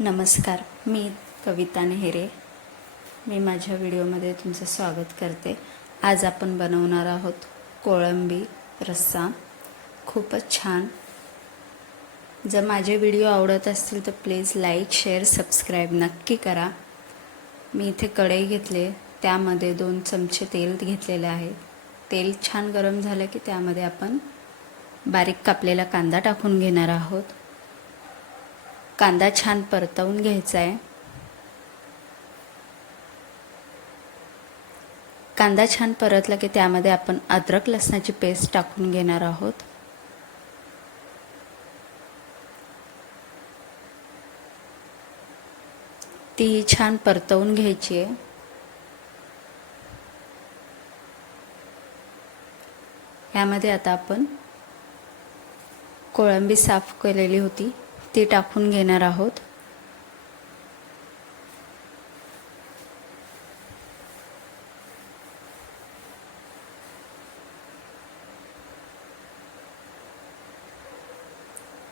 नमस्कार मी कविता नेहरे. मी माझ्या व्हिडिओमध्ये तुमचं स्वागत करते. आज आपण बनवणार आहोत कोळंबी रस्सा. खूपच छान. जर माझे व्हिडिओ आवडत असतील तर प्लीज लाईक शेअर सबस्क्राईब नक्की करा. मी इथे कढई घेतले त्यामध्ये दोन चमचे तेल घेतलेले आहे. तेल छान गरम झालं की त्यामध्ये आपण बारीक कापलेला कांदा टाकून घेणार आहोत. कांदा छान परतवून घ्यायचा आहे कांदा छान परतला की त्यामध्ये आपण अद्रक लसणाची पेस्ट टाकून घेणार आहोत. ती छान परतवून घ्यायची आहे. यामध्ये आता आपण कोळंबी साफ केलेली होती. ती टाकून घेणार आहोत.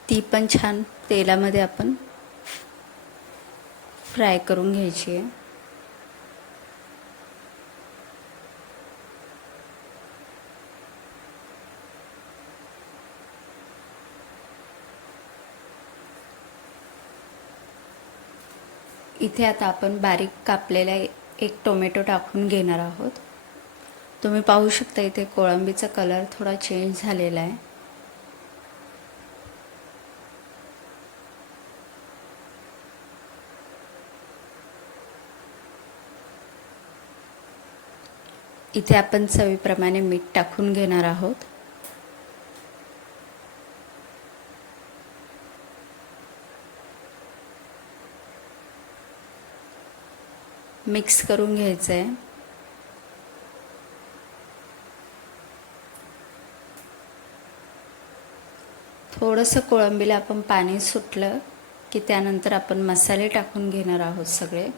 ती पण छान तेलामध्ये आपण फ्राय करून घ्यायची आहे. इथे आता आपण बारीक कापलेला एक टोमॅटो टाकून घेणार आहोत. तुम्ही पाहू शकता इथे कोळंबीचा कलर थोडा चेंज झालेला आहे. इथे आपण चवीप्रमाणे मीठ टाकून घेणार आहोत. मिक्स करून घ्यायचं आहे थोडंसं कोळंबीला आपण पाणी सुटलं की त्यानंतर आपण मसाले टाकून घेणार आहोत सगळे.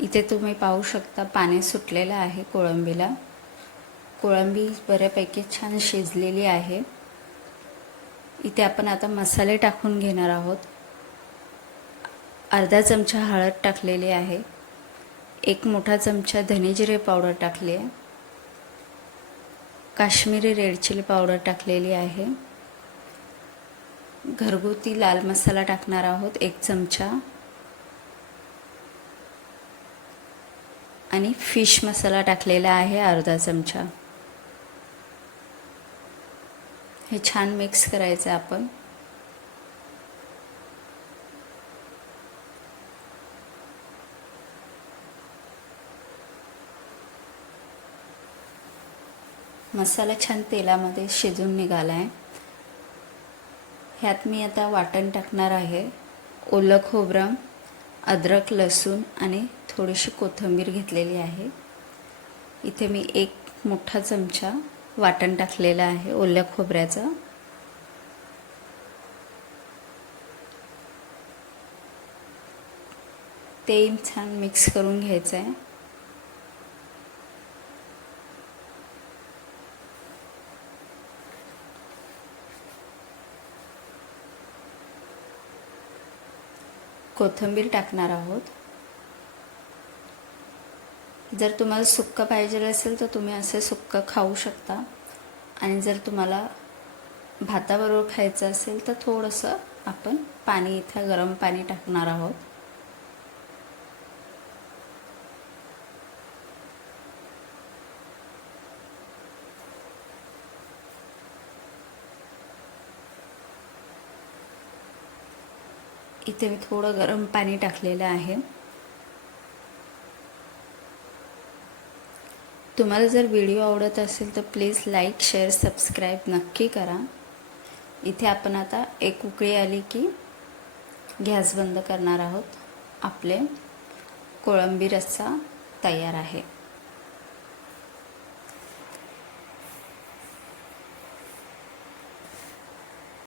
इथे तुम्ही पाहू शकता पाणी सुटलेलं आहे कोळंबीला. कोळंबी बऱ्यापैकी छान शिजलेली आहे. इथे आपण आता मसाले टाकून घेणार आहोत. अर्धा चमचा हळद टाकलेली आहे. एक मोठा चमचा धने जिरे पावडर टाकली. आहे काश्मीरी रेड चिली पावडर टाकलेली आहे. घरगुती लाल मसाला टाकणार आहोत एक चमचा. आणि फिश मसाला टाकलेला आहे अर्धा चमचा. हे छान मिक्स करायचं आपण. मसाला छान तेलामध्ये शिजून निघाला आहे ह्यात मी आता वाटण टाकणार आहे. ओलं खोबरं अद्रक लसूण आणि थोडीशी कोथिंबीर घेतलेली आहे. इथे मी एक मोठा चमचा वाटण टाकलेला आहे ओल्या खोबऱ्याचं. ते छान मिक्स करून घ्यायचं आहे कोथिंबीर टाकणार आहोत. जर तुम्हाला सुक्क पाहिजे असेल तर तुम्ही असे सुक्क खाऊ शकता. आणि जर तुम्हाला भाताबरोबर खायचं असेल तर थोडंसं आपण पाणी इथं गरम पाणी टाकणार आहोत. इथे मी थोडं गरम पाणी टाकलेलं आहे. तुम्हाला जर व्हिडिओ आवडत असेल तर प्लीज लाईक शेअर सबस्क्राईब नक्की करा. इथे आपण आता एक उकळी आली की गॅस बंद करणार आहोत. आपले कोळंबी रस्सा तयार आहे.